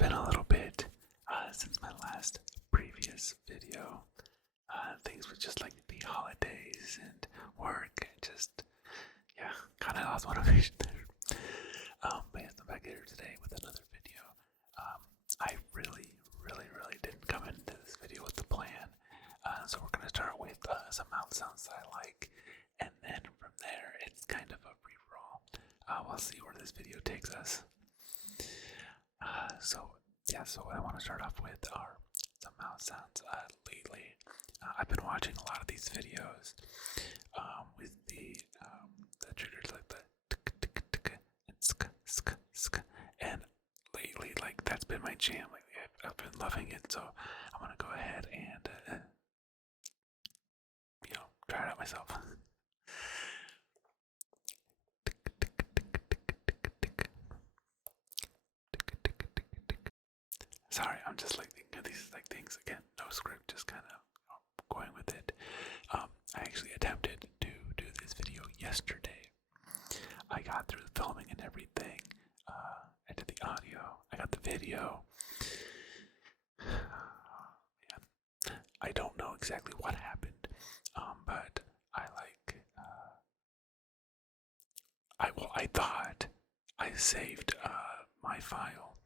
been a little bit since my last previous video. Things with just like the holidays and work, just yeah, kind of lost motivation there. But yes, I'm back here today with another video. I really didn't come into this video with the plan, so we're gonna start with some mouth sounds that I like, and then from there it's kind of a free for all. We'll see where this video takes us. So what I want to start off with are some mouth sounds. Lately, I've been watching a lot of these videos with the triggers like the tick tick tick and sk sk sk, and lately, like that's been my jam. Like I've been loving it, so I'm gonna go ahead and try it out myself. Sorry, I'm just like thinking of these like things again. No script, just kind of going with it. I actually attempted to do this video yesterday. I got through the filming and everything. I did the audio. I got the video. Man, I don't know exactly what happened, but I thought I saved my file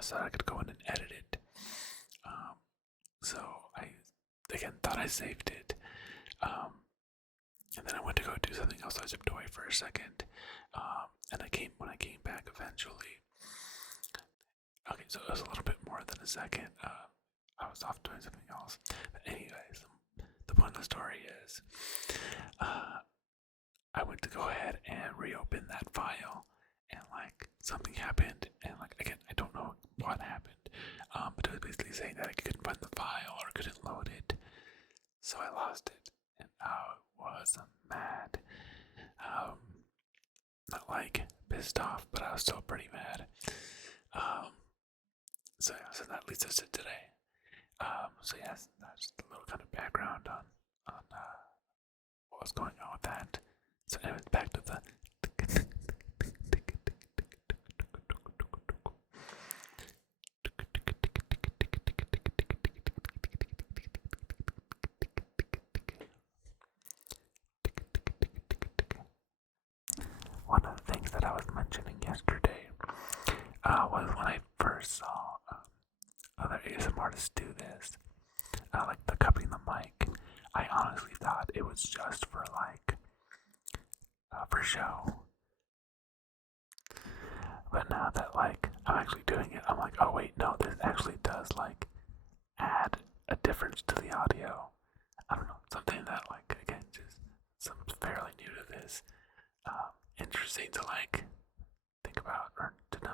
so that I could go in and edit it. So I again thought I saved it, and then I went to go do something else. I zipped away for a second, and when I came back eventually. Okay, so it was a little bit more than a second. I was off doing something else. But anyways, the point of the story is, I went to go ahead and reopen that file, and like something happened, and like again I don't know what happened, but it was basically saying that I couldn't find the file or couldn't load it, so I lost it, and I was mad. Not like pissed off, but I was still pretty mad. So that leads us to today. So yes, that's just a little kind of background on what was going on with that. So anyways, back to the one of the things that I was mentioning yesterday was when I first saw other ASMR artists do this, like the cupping the mic. I honestly thought it was just for like for show, but now that like I'm actually doing it, I'm like, oh wait, no, this actually does like add a difference to the audio. I don't know, something that like again just something fairly new to this, interesting to like think about or to know.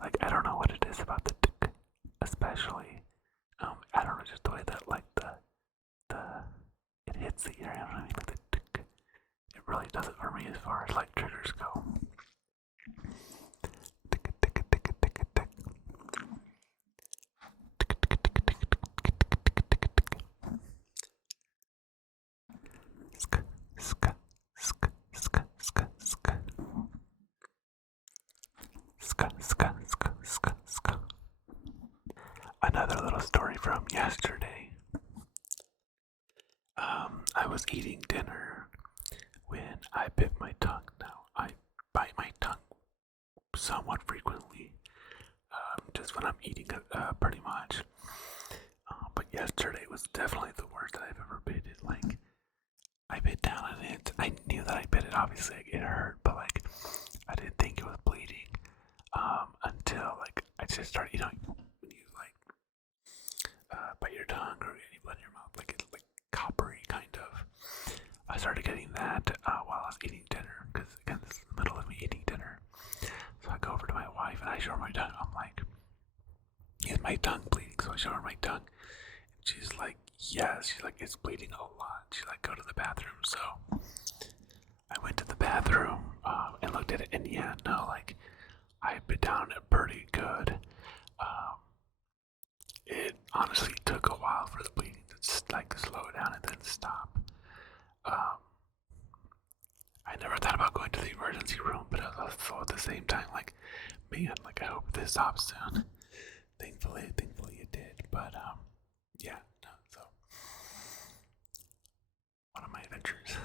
Like I don't know what it is about the tick, especially. I don't know, just the way that like the it hits the ear. You know what I mean? Like the tick, it really does it for me as far as like triggers go. Tick tick tick tick tick tick. Sk sk sk sk sk sk. Ska, ska, ska, ska, ska. Another little story from yesterday. I was eating dinner when I bit my tongue. Now, I bite my tongue somewhat frequently, just when I'm eating pretty much. But yesterday was definitely the worst that I've ever bit it. Like, I bit down on it. I knew that I bit it, obviously, it hurt, but like, I didn't think it was bleeding. Until like just started, when you like bite your tongue or any blood in your mouth, like it's like coppery kind of. I started getting that while I was eating dinner, because again, this is the middle of me eating dinner. So I go over to my wife and I show her my tongue. I'm like, is my tongue bleeding? So I show her my tongue. And she's like, yes. She's like, it's bleeding a lot. She's like, go to the bathroom. So I went to the bathroom and looked at it. And yeah, no, like, I bit down it pretty good. It honestly took a while for the bleeding to like slow down and then stop. I never thought about going to the emergency room, but I was also at the same time like, man, like I hope this stops soon. Thankfully it did. But yeah, no, so one of my adventures.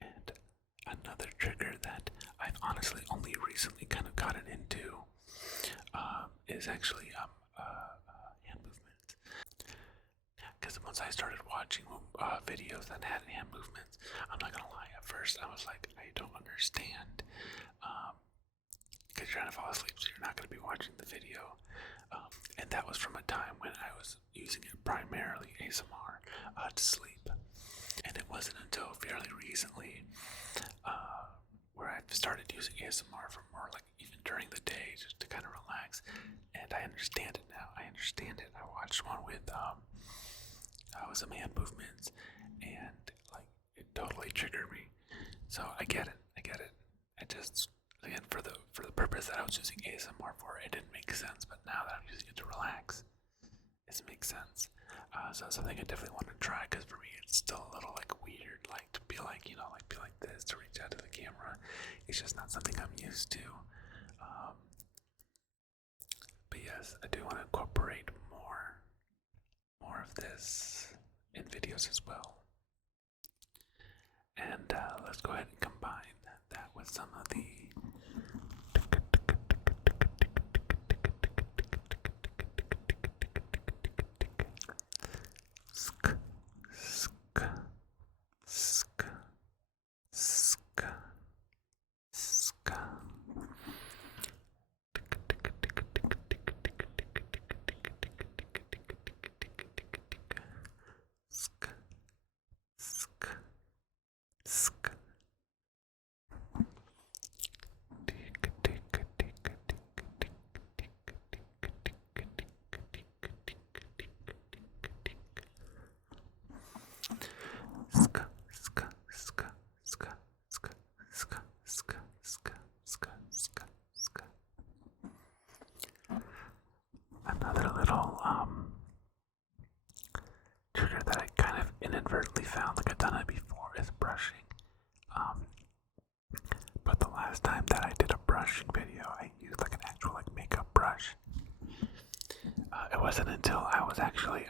And another trigger that I've honestly only recently kind of gotten into is actually hand movements. Because once I started watching videos that had hand movements, I'm not gonna lie, at first I was like, I don't understand. Because you're trying to fall asleep, so you're not gonna be watching the video. And that was from a time when I was using it primarily ASMR to sleep. And it wasn't until fairly recently where I started using ASMR for more like even during the day just to kind of relax. And I understand it now. I understand it. I watched one with some hand movements, and like it totally triggered me. So I get it. I get it. I just again for the purpose that I was using ASMR for, it didn't make sense. But now that I'm using it to relax, it makes sense. So it's something I definitely want to try, because for me it's still a little like weird, like to be like like be like this to reach out to the camera. It's just not something I'm used to. But yes, I do want to incorporate more of this in videos as well. And let's go ahead and combine that with some of the sk, sk, sk, sk, sk. Sk, sk, sk. Another little trigger that I kind of inadvertently found, like I've done it before, is brushing. But the last time that I did a brushing video, I used like an actual like makeup brush. It wasn't until I was actually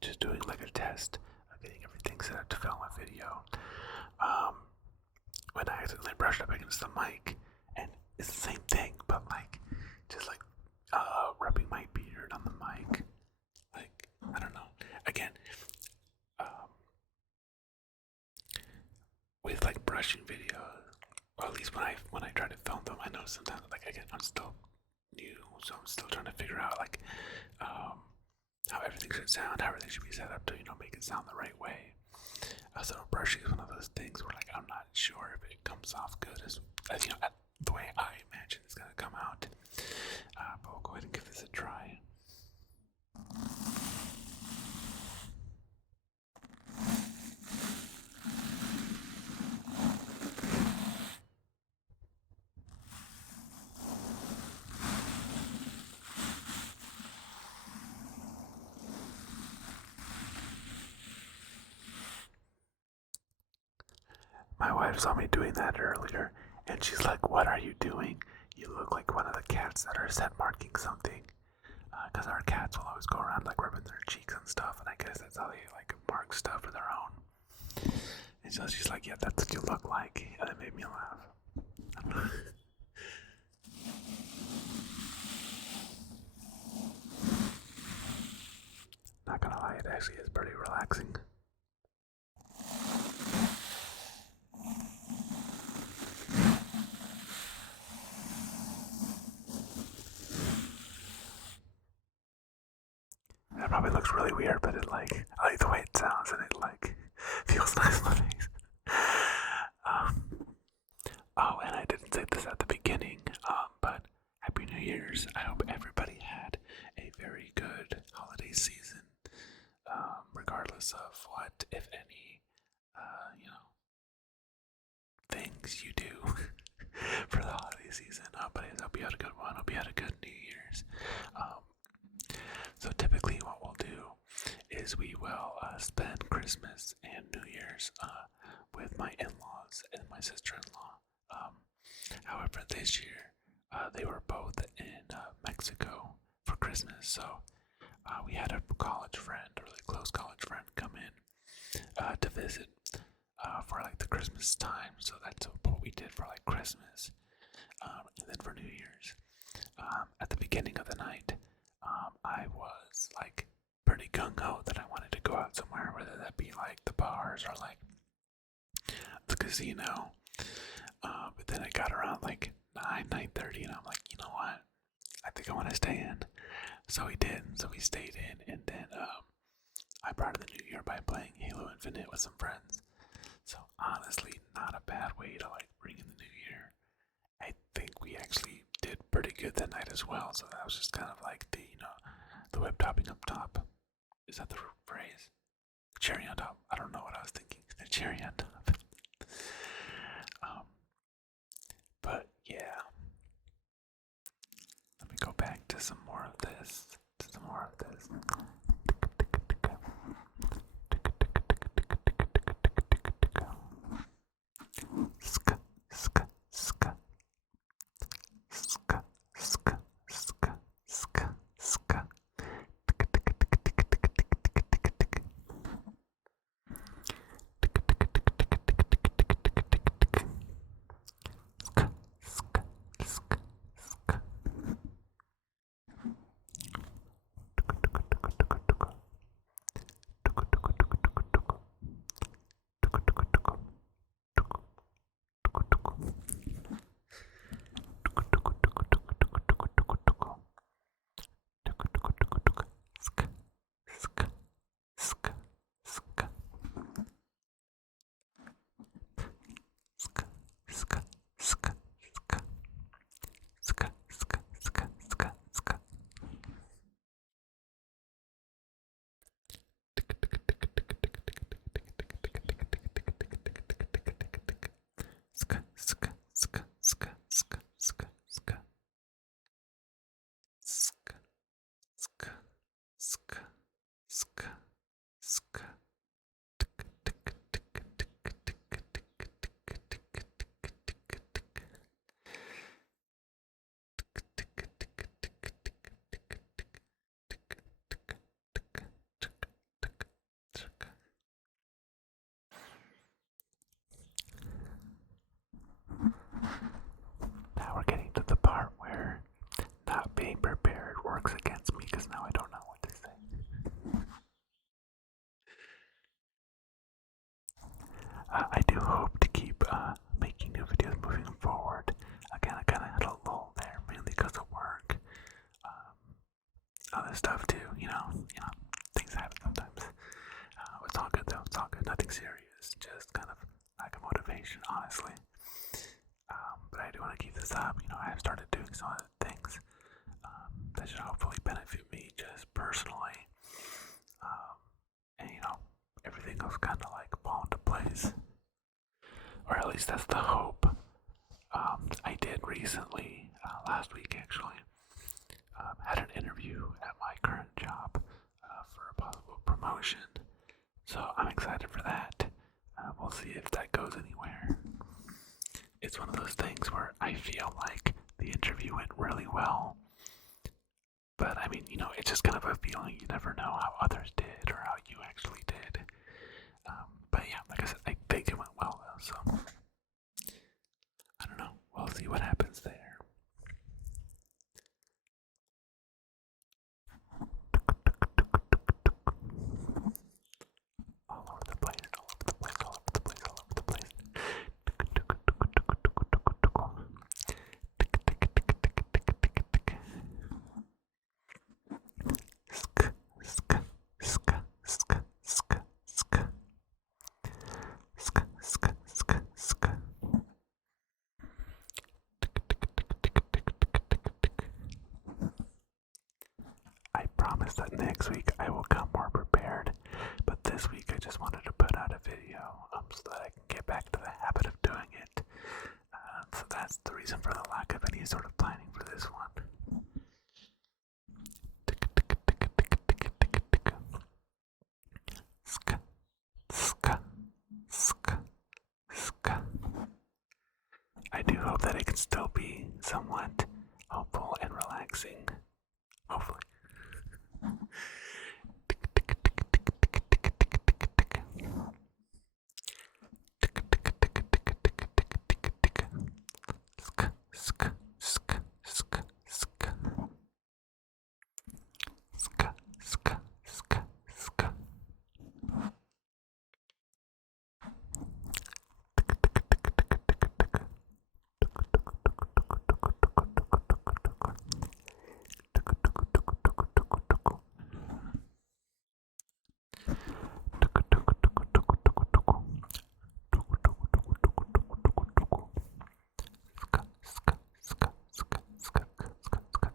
just doing like a test of getting everything set up to film a video, when I accidentally brushed up against the mic, and it's the same thing, but like just like rubbing my beard on the mic. Like I don't know. Again, with like brushing videos, or at least when I try to film them, I know sometimes like again I'm still new, so I'm still trying to figure out like how everything should sound, how everything should be set up to make it sound the right way. So brushing is one of those things where like I'm not sure if it comes off good as the way I imagine it's gonna come out. But we'll go ahead and give this a try. My wife saw me doing that earlier, and she's like, "What are you doing? You look like one of the cats that are set marking something." Because our cats will always go around like rubbing their cheeks and stuff, and I guess that's how they like mark stuff for their own. And so she's like, "Yeah, that's what you look like," and it made me laugh. Not gonna lie, it actually is pretty relaxing. looks really weird, but it like I like the way it sounds and it like feels nice on my face. Um, oh, and I didn't say this at the beginning, but Happy New Year's. I hope everybody had a very good holiday season, regardless of what, if any, things you do for the holiday season. But I hope you had a good one. Hope you had a good New Year's. So typically, what we'll do is we will spend Christmas and New Year's with my in-laws and my sister-in-law. However, this year they were both in Mexico for Christmas, so we had a college friend, a really close college friend, come in to visit for like the Christmas time. So that's what we did for like Christmas, and then for New Year's. At the beginning of the night, I was like pretty gung ho that I wanted to go out somewhere, whether that be like the bars or like the casino. But then I got around like 9:30, and I'm like, you know what? I think I want to stay in. So we did. So we stayed in, and then I brought in the new year by playing Halo Infinite with some friends. So honestly, not a bad way to like bring in the new year. I think we actually did pretty good that night as well. So that was just kind of like the whip topping up top. Is that the phrase? The cherry on top. I don't know what I was thinking. The cherry on top. But yeah, let me go back to some more of this. Ska, ska, ska. Ska, ska, ska, ska, ska. Now we're getting to the part where not being prepared works against me because now I don't know what to say. I do hope to keep making new videos moving forward. Again, I kind of had a lull there, mainly because of work. Other stuff too, things happen sometimes. It's all good though. It's all good. Nothing serious. Just kind of lack of motivation, honestly. But I do want to keep this up. I have started doing some other things that should hopefully benefit me just personally. And everything else kind of like fall into place. Or at least that's the hope. I did recently, last week actually, had an interview at my current job for a possible promotion. So I'm excited for that. We'll see if that goes anywhere. It's one of those things where I feel like the interview went really well. But I mean, it's just kind of a feeling. You never know how others did or how you actually did. But yeah, like I said, I think it went well though. So I don't know. We'll see what happens there. All over the place, all over the place, all over the place, all over the place. Sk, sk, promise that next week I will come more prepared. But this week I just wanted to put out a video so that I can get back to the habit of doing it. So that's the reason for the lack of any sort of planning for this one. Ska, ska, ska, ska. I do hope that it can still be somewhat helpful and relaxing. Hopefully. Ska, ska, ska, ska, ska. Ska, ska, ska,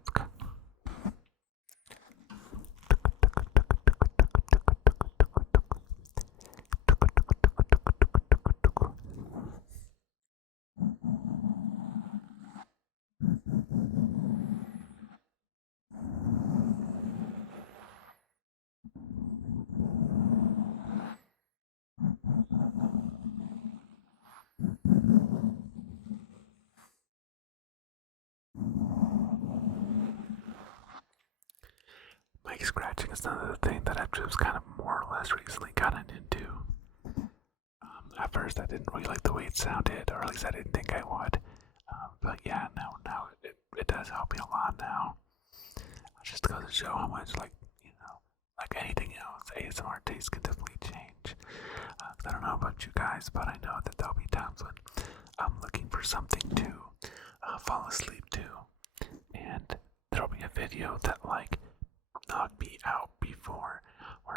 ska. Mic scratching is another thing that I've just kind of more or less recently gotten into. At first, I didn't really like the way it sounded, or at least I didn't think I would. But yeah, now it does help me a lot now. Just goes to show how much, like anything else, ASMR taste can definitely change. I don't know about you guys, but I know that there'll be times when I'm looking for something to fall asleep to, and there'll be a video that knocked me out before, or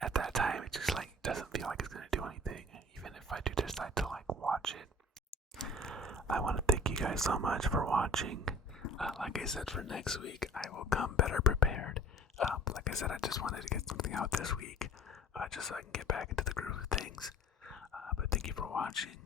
at that time it just doesn't feel like it's gonna do anything, even if I do decide to watch it. I want to thank you guys so much for watching. Like I said, for next week I will come better prepared. Like I said, I just wanted to get something out this week, just so I can get back into the groove of things. But thank you for watching.